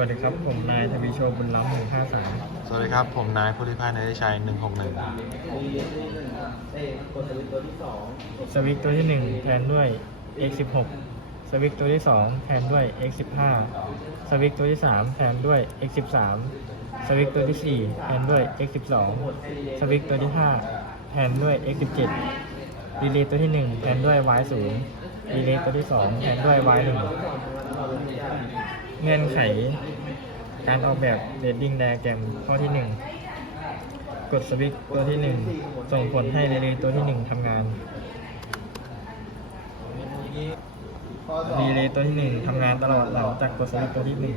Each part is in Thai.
วัสดีครับ ผมนายทวีโชคบุญล้ำหนึ่งห้าสามสวัสดีครับ ผมนายพุทธิพัฒน์นชัยหนึ่งหกหนึ่งสวิกตัวที่หนึ่งแทนด้วย x สิบหกสวิกตัวที่สองแทนด้วย x สิบห้าสวิกตัวที่สามแทนด้วย x สิบสามสวิกตัวที่สี่แทนด้วย x สิบสองสวิกตัวที่ห้าแทนด้วย x สิบเจ็ดดีเลย์ตัวที่หนึ่งแทนด้วย y ศูนย์ดีเลย์ตัวที่สองแทนด้วย y หนึ่ง เงื่อนไข การออกแบบเรดดิ้งไดอะแกรมข้อที่หนึ่งกดสวิตช์ตัวที่หนึ่งส่งผลให้เรเลย์ตัวที่หนึ่งทำงานรีเลย์ตัวที่หนึ่งทำงานตลอดหลังจากกดสวิตช์ตัวที่หนึ่ง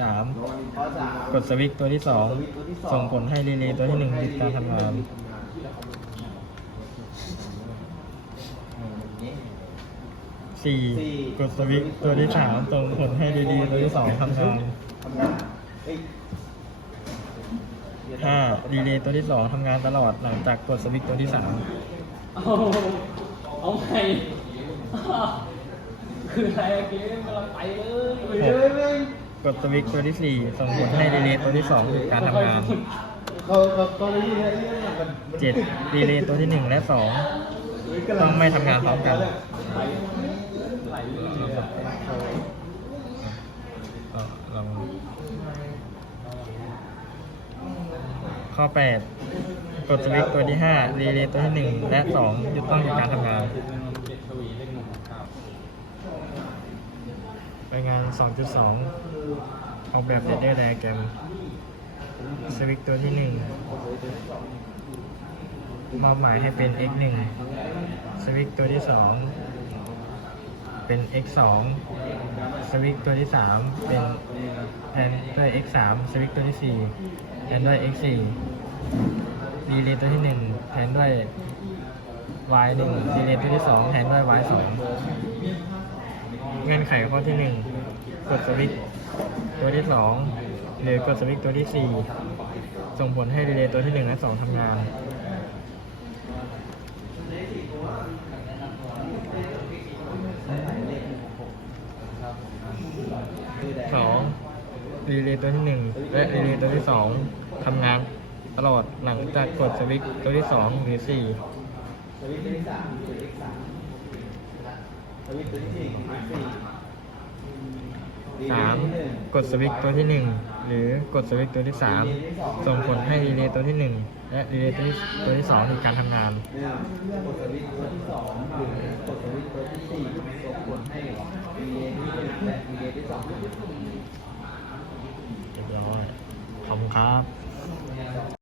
สามกดสวิตช์ตัวที่สองส่งผลให้รีเลย์ตัวที่หนึ่งหยุดการทำงาน สี่กดสวิตช์ตัวที่สามส่งผลให้รีเลย์ตัวที่สองทำงานห้าดีเลย์ตัวที่สองทำงานตลอดหลังจากกดสวิตช์ตัวที่สามเอาเอาไงคืออะไรอะเกมกำลังไปเลยกดสวิตช์ตัวที่สี่ส่งผลให้ดีเลย์ตัวที่สองหยุดการทำงานเขาเขาเขาได้ยินอะไรเนี่ยมันมันเจ็ดดีเลย์ตัวที่หนึ่งและสอง ต้องไม่ทำงานพร้อมกันลองข้อแปดกดสวิตช์ตัวที่ห้าดีเลย์ตัวที่หนึ่งและสองหยุดต้องหยุดการทำงานรายงาน2.2ออกแบบเดเดอร์ไดแกรมสวิตช์ตัวที่1 มอบหมายให้เป็น x 1สวิตตัวที่ 2 เป็น x 2สวิตตัวที่ 3 เป็นแทนด้วย x 3สวิตตัวที่ 4แทนด้วย x 4ดีเลย์ตัวที่1แทนด้วย y 1ดีเลย์ตัวที่ 2แทนด้วย y 2เงื่อนไขข้อที่หนึ่งกดสวิตตัวที่สองหรือกดสวิตตัวที่สี่ส่งผลให้รีเลย์ตัวที่หนึ่งและสองทำงาน สองรีเลย์ตัวที่หนึ่งและรีเลย์ตัวที่สองทำงานตลอดหลังจากกดสวิตช์ตัวที่สองหรือสี่สวิตตัวที่สามสามสวิตตัวที่สี่สามกดสวิตตัวที่หนึ่ง หรือกดสวิตช์ตัวที่ 3 ส่งผลให้รีเลย์ตัวที่ 1 และรีเลย์ตัวที่ตัวที่2มีการทำงาน เรียบร้อยขอบคุณครับ